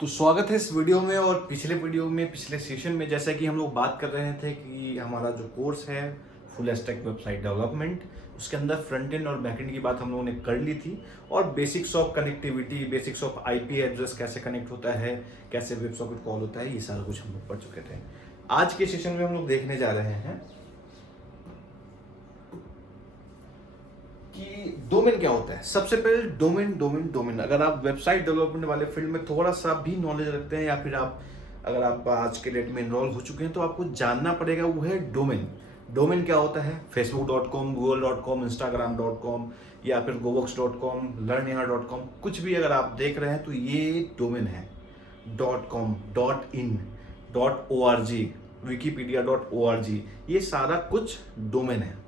तो स्वागत है इस वीडियो में। और पिछले सेशन में जैसा कि हम लोग बात कर रहे थे कि हमारा जो कोर्स है फुल स्टैक वेबसाइट डेवलपमेंट, उसके अंदर फ्रंट एंड और बैक एंड की बात हम लोगों ने कर ली थी। और basics of connectivity, basics of IP address कैसे कनेक्ट होता है, कैसे वेब सॉकेट कॉल होता है, ये सारा कुछ हम लोग पढ़ चुके थे। आज के सेशन में हम लोग देखने जा रहे हैं कि डोमेन क्या होता है। सबसे पहले डोमेन अगर आप वेबसाइट डेवलपमेंट वाले फील्ड में थोड़ा सा भी नॉलेज रखते हैं या फिर अगर आप आज के डेट में इनरोल हो चुके हैं तो आपको जानना पड़ेगा वो है डोमेन क्या होता है। facebook.com, google.com, instagram.com या फिर gobox.com, learnyaha.com, कुछ भी अगर आप देख रहे हैं तो ये डोमेन है। .com, .in, .org, wikipedia.org, ये सारा कुछ डोमेन है।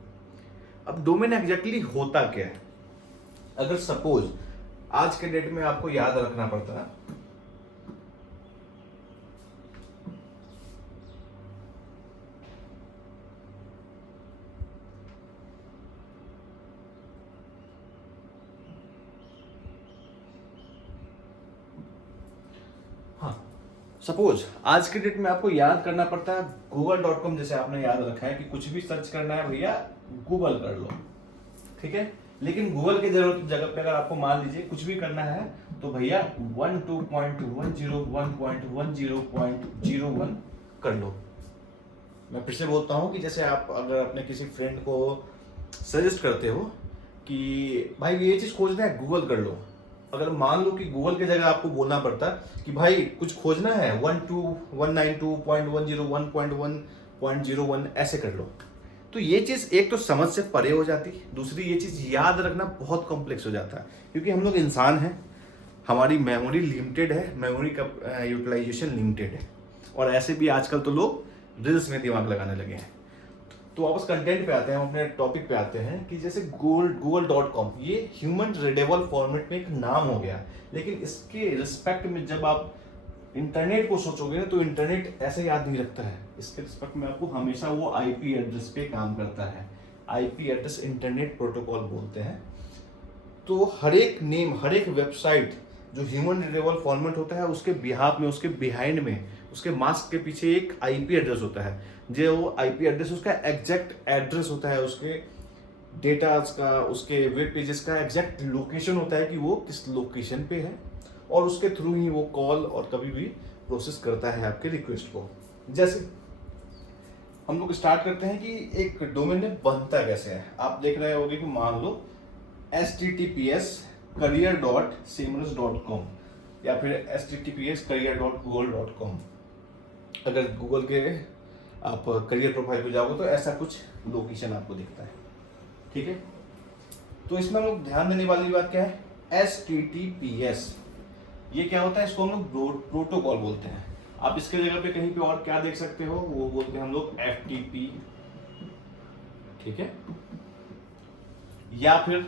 अब डोमेन एग्जैक्टली होता क्या है? अगर सपोज आज के डेट में आपको याद रखना पड़ता है सपोज आज के डेट में आपको याद करना पड़ता है google.com, जैसे आपने याद रखा है कि कुछ भी सर्च करना है भैया गूगल कर लो, ठीक है। लेकिन गूगल के जगह पे अगर आपको मान लीजिए कुछ भी करना है तो भैया 12.10101 कर लो। मैं फिर से बोलता हूं कि जैसे आप अगर अपने किसी फ्रेंड को सजेस्ट करते हो कि भाई ये चीज खोजना है गूगल कर लो, अगर मान लो कि गूगल की जगह आपको बोलना पड़ता कि भाई कुछ खोजना है 192.191.1.1.01 ऐसे कर लो, तो ये चीज एक तो समझ से परे हो जाती, दूसरी ये चीज याद रखना बहुत कॉम्प्लेक्स हो जाता है। क्योंकि हम लोग इंसान हैं, हमारी मेमोरी लिमिटेड है, मेमोरी का यूटिलाइजेशन लिमिटेड है। और ऐसे भी आजकल तो लोग रील्स में दिमाग लगाने लगे हैं। तो वापस कंटेंट पे आते हैं, हम अपने टॉपिक पे आते हैं कि जैसे google.com ये ह्यूमन रीडेबल फॉर्मेट में एक नाम हो गया। लेकिन इसके रिस्पेक्ट में जब आप इंटरनेट को सोचोगे ना तो इंटरनेट ऐसे याद नहीं रखता है। इसके रिस्पेक्ट में आपको हमेशा वो आईपी एड्रेस पे काम करता है। आईपी एड्रेस इंटरनेट प्रोटोकॉल बोलते हैं। तो हर एक वेबसाइट जो ह्यूमन रीडेबल फॉर्मेट होता है उसके बिहाफ में, उसके बिहाइंड में, उसके मास्क के पीछे एक आईपी एड्रेस होता है। जो वो आईपी एड्रेस उसका एग्जैक्ट एड्रेस होता है, उसके डेटा का, उसके वेब पेजेस का एग्जैक्ट लोकेशन होता है कि वो किस लोकेशन पे है। और उसके थ्रू ही वो कॉल और कभी भी प्रोसेस करता है आपके रिक्वेस्ट को। जैसे हम लोग स्टार्ट करते हैं कि एक डोमेन में बनता कैसे है। आप देख रहे होंगे कि मान लो https career.seamless.com या फिर https career.google.com। अगर गूगल के आप करियर प्रोफाइल पे जाओगे तो ऐसा कुछ लोकेशन आपको दिखता है, ठीक है। तो इसमें हम लोग ध्यान देने वाली बात क्या है, https ये क्या होता है, इसको हम लोग प्रोटोकॉल बोलते हैं। आप इसके जगह पे कहीं पे और क्या देख सकते हो, वो बोलते हैं हम लोग FTP, ठीक है, या फिर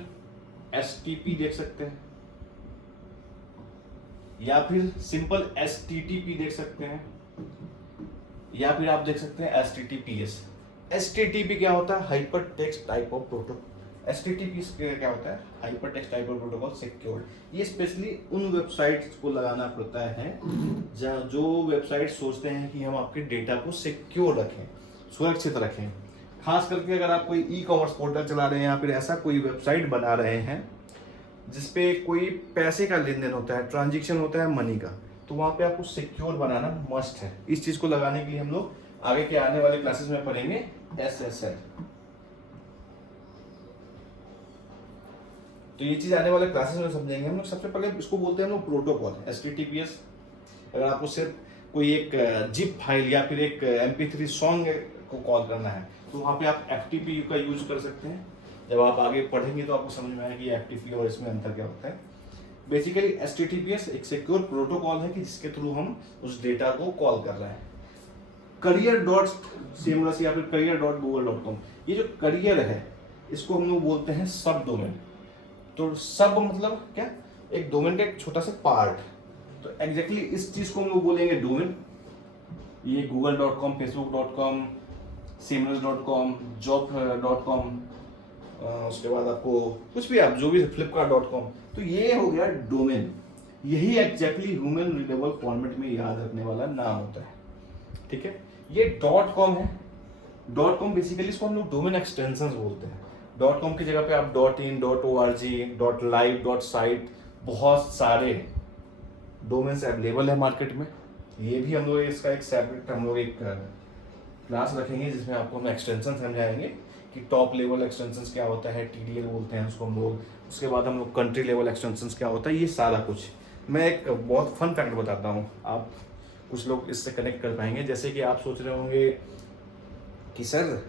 STP देख सकते हैं, या फिर सिंपल STTP देख सकते हैं, या फिर आप देख सकते हैं HTTPS। HTTP क्या होता है, hyper text type of protocol. HTTP क्या होता है, hyper text type of protocol secured. ये स्पेशली उन वेबसाइट्स को लगाना पड़ता है जो वेबसाइट सोचते हैं कि हम आपके डेटा को सिक्योर रखें, सुरक्षित रखें। खास करके अगर आप कोई ई कॉमर्स पोर्टल चला रहे हैं या फिर ऐसा कोई वेबसाइट बना रहे हैं जिसपे कोई पैसे का लेन देन होता है, ट्रांजेक्शन होता है मनी का, तो वहां पे आपको सिक्योर बनाना मस्ट है। इस चीज को लगाने के लिए हम लोग आगे के आने वाले क्लासेस में पढ़ेंगे SSL। तो ये चीज आने वाले क्लासेस में समझेंगे हम लोग। सबसे पहले इसको बोलते हैं हम लोग प्रोटोकॉल, HTTPS। अगर आपको सिर्फ कोई एक जिप फाइल या फिर एक MP3 सॉन्ग को कॉल करना है तो वहाँ पे आप FTP का यूज कर सकते हैं। जब आप आगे पढ़ेंगे तो आपको समझ में आएगा कि FTP और इसमें अंतर क्या होता है। बेसिकली HTTPS एक सिक्योर प्रोटोकॉल है कि जिसके थ्रू हम उस डेटा को कॉल कर रहे हैं। career.seamless या फिर career.google.com, ये जो करियर है इसको हम लोग बोलते हैं सब डोमेन। तो सब मतलब क्या, एक डोमेन का एक छोटा सा पार्ट। तो एग्जैक्टली इस चीज को हम लोग बोलेंगे डोमेन। ये google.com, facebook.com, seamless.com, job.com, उसके बाद आपको कुछ भी, आप जो भी फ्लिपकार्ट.com, तो ये हो गया डोमेन। यही एग्जैक्टली ह्यूमन रीडेबल फॉर्मेट में याद रखने वाला नाम होता है। ठीक है, ये .com है। .com बेसिकली इसको हम लोग डोमेन एक्सटेंशंस बोलते हैं। .com की जगह पे आप .in, .org, .live, .site बहुत सारे डोमेन्स अवेलेबल है मार्केट में। ये भी हम लोग इसका एक सेपरेट हम लोग एक क्लास रखेंगे जिसमें आपको हम एक्सटेंशन समझाएंगे कि टॉप लेवल एक्सटेंशंस क्या होता है, TDL बोलते हैं उसको हम लोग। उसके बाद हम लोग कंट्री लेवल एक्सटेंशंस क्या होता है, ये सारा कुछ। मैं एक बहुत फन फैक्ट बताता हूँ, आप कुछ लोग इससे कनेक्ट कर पाएंगे। जैसे कि आप सोच रहे होंगे कि सर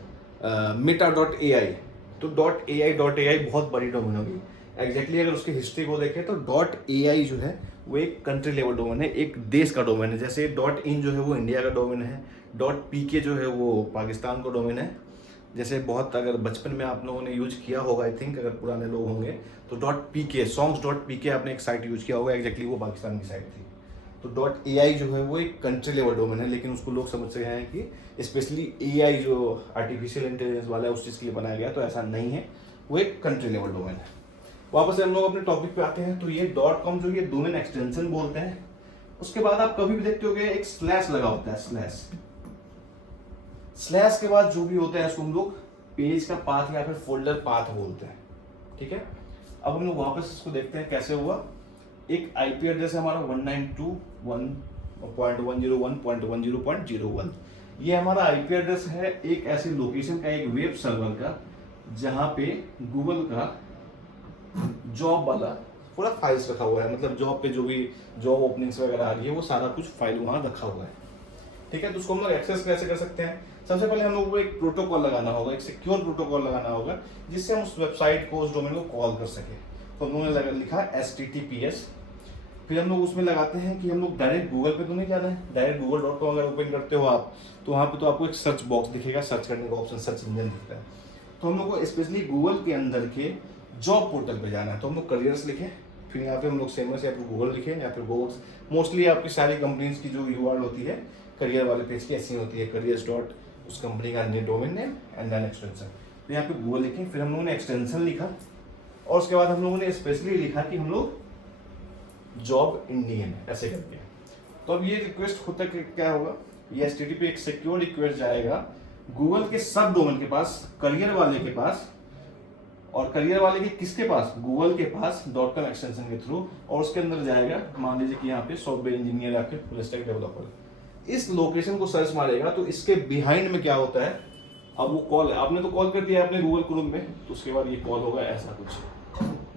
meta.ai, तो .ai बहुत बड़ी डोमेन होगी। एग्जैक्टली अगर उसकी हिस्ट्री को देखें तो .ai जो है वो एक कंट्री लेवल डोमेन है, एक देश का डोमेन है। जैसे .in जो है वो इंडिया का डोमेन है, .pk जो है वो पाकिस्तान का डोमेन है। जैसे बहुत अगर बचपन में आप लोगों ने यूज किया होगा, आई थिंक अगर पुराने लोग होंगे तो .pk songs.pk आपने एक साइट यूज किया होगा, एग्जैक्टली वो पाकिस्तान की साइट थी। तो .ai जो है वो एक कंट्री लेवल डोमेन है, लेकिन उसको लोग समझ रहे हैं कि स्पेशली AI जो आर्टिफिशियल इंटेलिजेंस वाला है उस चीज़ के लिए बनाया गया, तो ऐसा नहीं है, वो एक कंट्री लेवल डोमेन है। वापस से हम लोग अपने टॉपिक पे आते हैं। तो ये .com जो ये डोमेन एक्सटेंशन बोलते हैं। उसके बाद आप कभी भी देखते होगे एक स्लैश लगा होता है, स्लैश के बाद जो भी होता है उसको हम लोग पेज का पाथ या फिर फोल्डर पाथ बोलते हैं। ठीक है, अब हम लोग वापस इसको देखते हैं कैसे हुआ। एक IP एड्रेस है हमारा 192.1.101.10.01। ये हमारा IP एड्रेस है एक ऐसी लोकेशन का, एक वेब सर्वर का, जहाँ पे गूगल का जॉब वाला पूरा फाइल्स रखा हुआ है। मतलब जॉब पे जो भी जॉब ओपनिंग्स वगैरह आ रही है वो सारा कुछ फाइल वहाँ रखा हुआ है। ठीक है, तो उसको हम लोग एक्सेस कैसे कर सकते हैं? सबसे पहले हम लोग को एक प्रोटोकॉल लगाना होगा, एक सिक्योर प्रोटोकॉल लगाना होगा जिससे हम उस वेबसाइट को, उस डोमेन को कॉल कर सके। तो हम लोगों ने लिखा HTTPS। फिर हम लोग उसमें लगाते हैं कि हम लोग डायरेक्ट गूगल पे तो नहीं जाना है। डायरेक्ट google.com अगर ओपन करते हो आप तो वहाँ पे तो आपको एक सर्च बॉक्स दिखेगा, सर्च करने का ऑप्शन, सर्च इंजन दिखता है। तो हम लोग को स्पेशली गूगल के अंदर के जॉब पोर्टल पे जाना है। तो हम लोग करियर्स लिखें, फिर यहाँ पे हम लोग सेमस या फिर गूगल लिखें या फिर गोवर्स। मोस्टली आपकी सारी कंपनीज की जो URL होती है करियर वाले पेज की ऐसी होती है, careers डॉट उस कंपनी का domain name and then extension. तो यहाँ पे गूगल लिखें, फिर हम लोगों ने एक्सटेंशन लिखा और उसके बाद हम लोगों ने स्पेशली लिखा कि हम लोग जॉब इंडियन ऐसे करके। तो अब ये रिक्वेस्ट होता है क्या होगा, ये HTTP एक सिक्योर रिक्वेस्ट जाएगा गूगल के सब डोमेन के पास, करियर वाले के पास, और करियर वाले के किसके पास, गूगल के पास .com एक्सटेंशन के थ्रू, और उसके अंदर जाएगा मान लीजिए कि यहाँ पे सॉफ्टवेयर इंजीनियर या फिर फुल स्टैक डेवलपर। इस लोकेशन को सर्च मारेगा तो इसके बिहाइंड में क्या होता है, अब वो कॉल, आपने तो कॉल कर दिया अपने गूगल क्रोम में, तो उसके बाद ये कॉल होगा ऐसा कुछ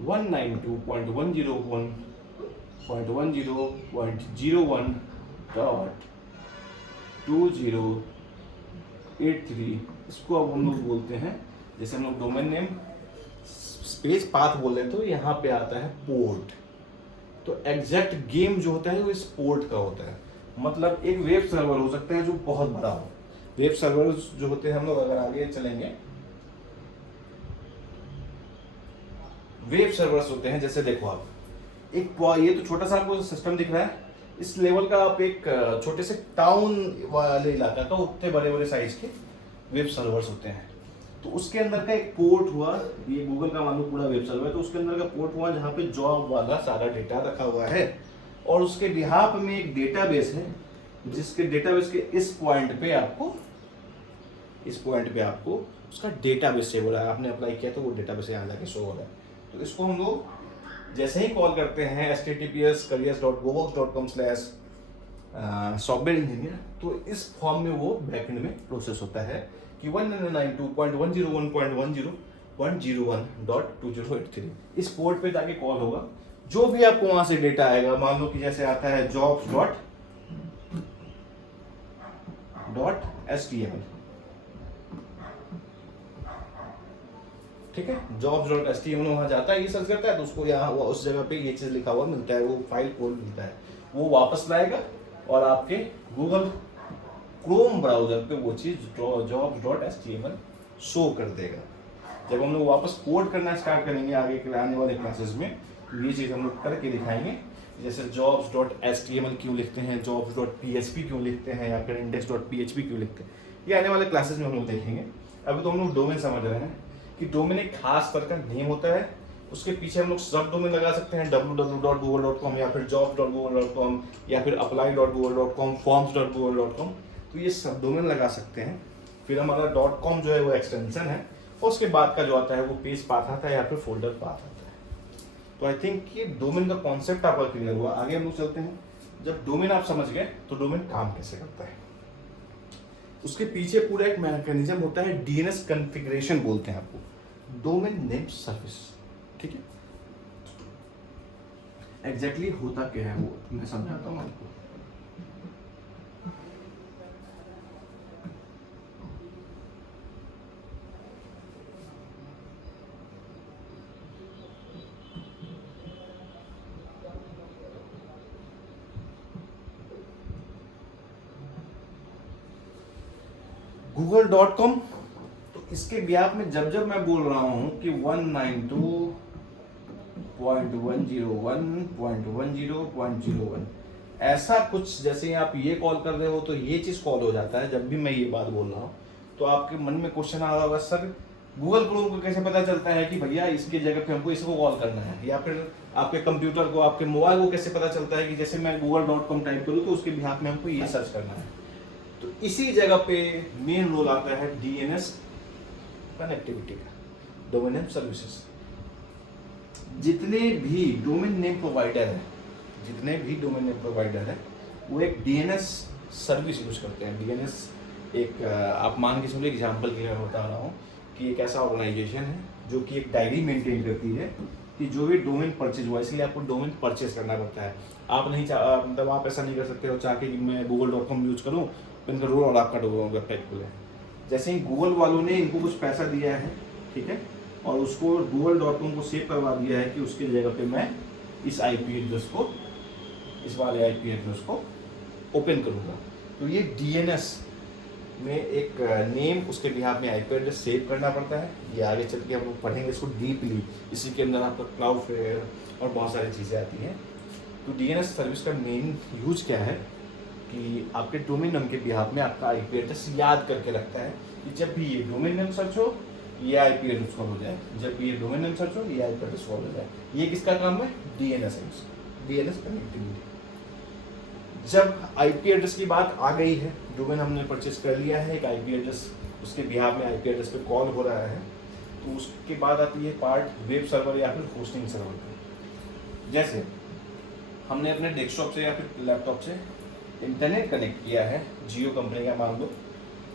192.101.2083। इसको अब हम लोग बोलते हैं, जैसे हम लोग डोमेन नेम स्पेस पाथ बोल रहे, तो यहाँ पे आता है पोर्ट। तो एग्जैक्ट गेम जो होता है वो इस पोर्ट का होता है। मतलब एक वेब सर्वर हो सकता है जो बहुत बड़ा हो। वेब सर्वर जो होते हैं, हम लोग अगर आगे चलेंगे, वेब सर्वर्स होते हैं, जैसे देखो आप एक, ये तो छोटा सा आपको सिस्टम दिख रहा है, इस लेवल का आप एक छोटे से टाउन वाले इलाका का उतने बड़े बड़े साइज के वेब सर्वर्स होते हैं। तो उसके अंदर का एक पोर्ट हुआ, ये गूगल का मान लो पूरा वेब सर्वर है, तो उसके अंदर का पोर्ट हुआ जहाँ पे जॉब वाला सारा डेटा रखा हुआ है, और उसके बिहाफ में एक डेटाबेस है, जिसके डेटाबेस के इस पॉइंट पे आपको उसका डेटाबेस सेव हो रहा है। आपने अप्लाई किया तो वो डेटाबेस यहाँ जाके शो हो रहा है। तो इसको हम लोग जैसे ही कॉल करते हैं HTTPS careers.goworks.com/सॉफ्टवेयर इंजीनियर, तो इस फॉर्म में वो बैकएंड में प्रोसेस होता है कि 192.101.101.2083 इस पोर्ट पे जाके कॉल होगा। जो भी आपको वहां से डेटा आएगा, मान लो कि जैसे आता है jobs.html, ठीक है, jobs.html वहां जाता है, ये सर्च करता है तो उसको यहाँ उस जगह पे ये चीज लिखा हुआ मिलता है, वो फाइल कोड मिलता है, वो वापस लाएगा और आपके गूगल क्रोम ब्राउजर पे वो चीज jobs.html शो कर देगा। जब हम लोग वापस कोड करना स्टार्ट करेंगे आगे के आने वाले क्लासेस में, ये चीज हम लोग करके दिखाएंगे। जैसे jobs.html क्यों लिखते हैं, jobs.php क्यों लिखते हैं, या फिर index.php क्यों लिखते हैं, ये आने वाले क्लासेस में हम लोग देखेंगे। अभी तो हम लोग डोमेन समझ रहे हैं कि डोमेन एक खास तरह का नेम होता है उसके पीछे हम लोग सब डोमेन लगा सकते हैं, www.google.com या फिर jobs.google.com या फिर apply.google.com, forms.google.com, तो ये सब डोमेन लगा सकते हैं। फिर हमारा .com जो है वो एक्सटेंशन है, और उसके बाद का जो आता है वो पेज पाथ आता है या फिर फोल्डर पाथ आता है। तो आई थिंक ये डोमेन का कॉन्सेप्ट आपका क्लियर हुआ। आगे हम लोग चलते हैं। जब डोमेन आप समझ गए तो डोमेन काम कैसे करता है, उसके पीछे पूरा एक मैकेनिज्म होता है, डीएनएस कॉन्फ़िगरेशन बोलते हैं आपको, डोमेन नेम सर्विस। ठीक है, एग्जैक्टली होता क्या है वो मैं समझाता हूँ आपको। google.com, तो इसके ब्याप में जब जब मैं बोल रहा हूं कि 192.101.1.01 ऐसा कुछ, जैसे आप ये कॉल कर रहे हो तो ये चीज कॉल हो जाता है जब भी मैं ये बात बोल रहा हूँ, तो आपके मन में क्वेश्चन आ रहा होगा, सर गूगल क्रोम को कैसे पता चलता है कि भैया इसके जगह पे हमको इसको कॉल करना है, या फिर आपके कंप्यूटर को, आपके मोबाइल को कैसे पता चलता है कि जैसे मैं google.com टाइप करूँ तो उसके बिहाफ में हमको ये सर्च करना है। तो इसी जगह पे मेन रोल आता है डीएनएस कनेक्टिविटी का, डोमेन नेम सर्विसेज। जितने भी डोमेन नेम प्रोवाइडर है वो एक डीएनएस सर्विस यूज करते हैं। डीएनएस एक आप मान के चलिए, एग्जांपल के लिए मैं बता रहा हूँ कि एक ऐसा ऑर्गेनाइजेशन है जो कि एक डायरी मेंटेन करती है कि जो भी डोमेन परचेज हुआ, इसलिए आपको डोमेन परचेज करना पड़ता है। आप नहीं मतलब आप ऐसा नहीं कर सकते हो चाह के कि मैं google.com यूज करूँ, इनका रोल और आपका वेबसाइट खुले। जैसे ही गूगल वालों ने इनको कुछ पैसा दिया है, ठीक है, और उसको google.com को सेव करवा दिया है कि उसके जगह पे मैं इस आईपी एड्रेस को, इस वाले आईपी एड्रेस को ओपन करूँगा, तो ये डीएनएस में एक नेम, उसके बिहाफ में आईपी एड्रेस सेव करना पड़ता है। ये आगे चल के हम लोग पढ़ेंगे इसको डीपली, इसी के अंदर आपका क्लाउडफ्लेयर और बहुत सारी चीज़ें आती हैं। तो डीएनएस सर्विस का मेन यूज क्या है कि आपके डोमेन नेम के बिहाफ में आपका आईपी एड्रेस याद करके रखता है कि जब भी ये डोमेन नेम सर्च हो ये आईपी एड्रेस कॉल हो जाए, जब भी ये डोमेन नेम सर्च हो ये आईपी एड्रेस कॉल हो जाए। ये किसका काम है? डीएनएस है, डीएनएस कनेक्टिविटी। जब आईपी एड्रेस की बात आ गई है, डोमेन हमने परचेज कर लिया है, एक आईपी एड्रेस उसके बिहाफ में आईपी एड्रेस पे कॉल हो रहा है, तो उसके बाद आती है पार्ट वेब सर्वर या फिर होस्टिंग सर्वर का। जैसे हमने अपने डेस्कटॉप से या फिर लैपटॉप से इंटरनेट कनेक्ट किया है, जियो कंपनी का मान लो,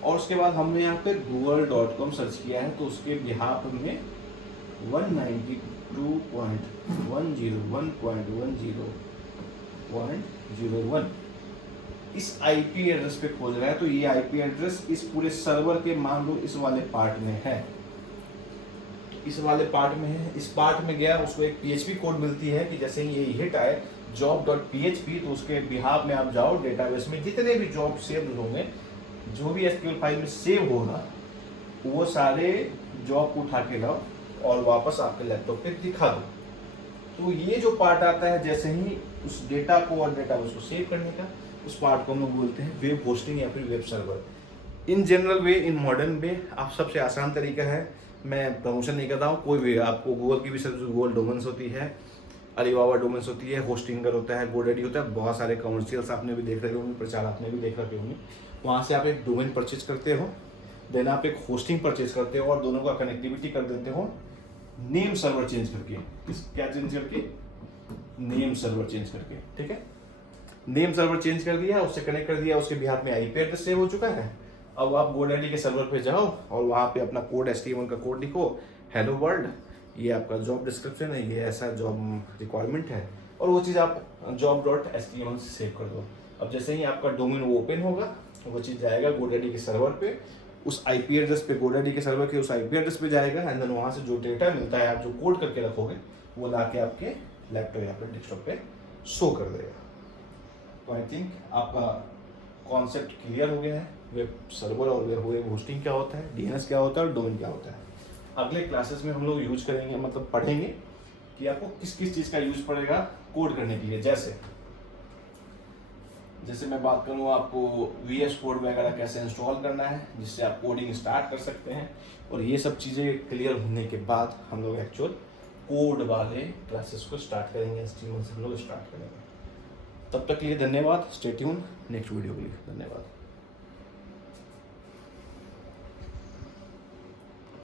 और उसके बाद हमने यहाँ पे google.com सर्च किया है, तो उसके बिहाफ में 192.101.101 इस आईपी एड्रेस पे खोज रहा है। तो ये आईपी एड्रेस इस पूरे सर्वर के मान लो इस वाले पार्ट में है, इस वाले पार्ट में है, इस पार्ट में गया, उसको एक पीएचपी कोड मिलती है कि जैसे ही ये हिट आए job.php, तो उसके बिहाफ में आप जाओ, डेटाबेस में जितने भी जॉब सेव होंगे, जो भी एसक्यूएल फाइल में सेव होगा, वो सारे जॉब को उठा के लाओ और वापस आपके लैपटॉप पे दिखा दो। तो ये जो पार्ट आता है, जैसे ही उस डेटा को और डेटाबेस को सेव करने का, उस पार्ट को हम लोग बोलते हैं वेब होस्टिंग या फिर web server. In general way, in modern way, आप सबसे आसान तरीका है, मैं प्रमोशन नहीं कर रहा हूँ, कोई भी आपको गूगल की भी सर्विस, गूगल डोमेन्स होती है, अलीबाबा डोमेन्स होती है, होस्टिंगर होता है, गोडैडी होता है, बहुत सारे कमर्शियल्स आपने भी देख रखे होंगे, प्रचार आपने भी देख रखे होंगे। वहाँ से आप एक डोमेन परचेज करते हो, देन आप एक होस्टिंग परचेज करते हो और दोनों का कनेक्टिविटी कर देते हो नेम सर्वर चेंज करके। क्या चेंज करके? नेम सर्वर चेंज करके, ठीक है। नेम सर्वर चेंज कर दिया, उससे कनेक्ट कर दिया, उसके बिहाफ में आईपी एड्रेस सेव हो चुका है। अब आप गोडैडी के सर्वर पे जाओ और वहाँ पे अपना कोड, HTML का कोड लिखो, हेलो वर्ल्ड, ये आपका जॉब डिस्क्रिप्शन है, ये ऐसा जॉब रिक्वायरमेंट है, और वो चीज़ आप job.html से सेव कर दो। अब जैसे ही आपका डोमेन वो ओपन होगा, वो चीज़ जाएगा गोडैडी के सर्वर पे, उस आईपी एड्रेस पे, गोडैडी के सर्वर के उस आईपी एड्रेस पे जाएगा, एंड देन वहाँ से जो डेटा मिलता है, आप जो कोड करके रखोगे, वो ला के आपके लैपटॉप या फिर डेस्कटॉप पे शो कर देगा। तो आई थिंक आपका कॉन्सेप्ट क्लियर हो गया है, वेब सर्वर और वेब होस्टिंग क्या होता है, डीएनएस क्या होता है और डोमेन क्या होता है। अगले क्लासेस में हम लोग यूज करेंगे, मतलब पढ़ेंगे कि आपको किस किस चीज़ का यूज पड़ेगा कोड करने के लिए। जैसे मैं बात करूँ आपको VS कोड वगैरह कैसे इंस्टॉल करना है, जिससे आप कोडिंग स्टार्ट कर सकते हैं, और ये सब चीज़ें क्लियर होने के बाद हम लोग एक्चुअल कोड वाले क्लासेस को स्टार्ट करेंगे, HTML से हम लोग स्टार्ट करेंगे। तब तक के लिए धन्यवाद, स्टे ट्यून, नेक्स्ट वीडियो के लिए धन्यवाद।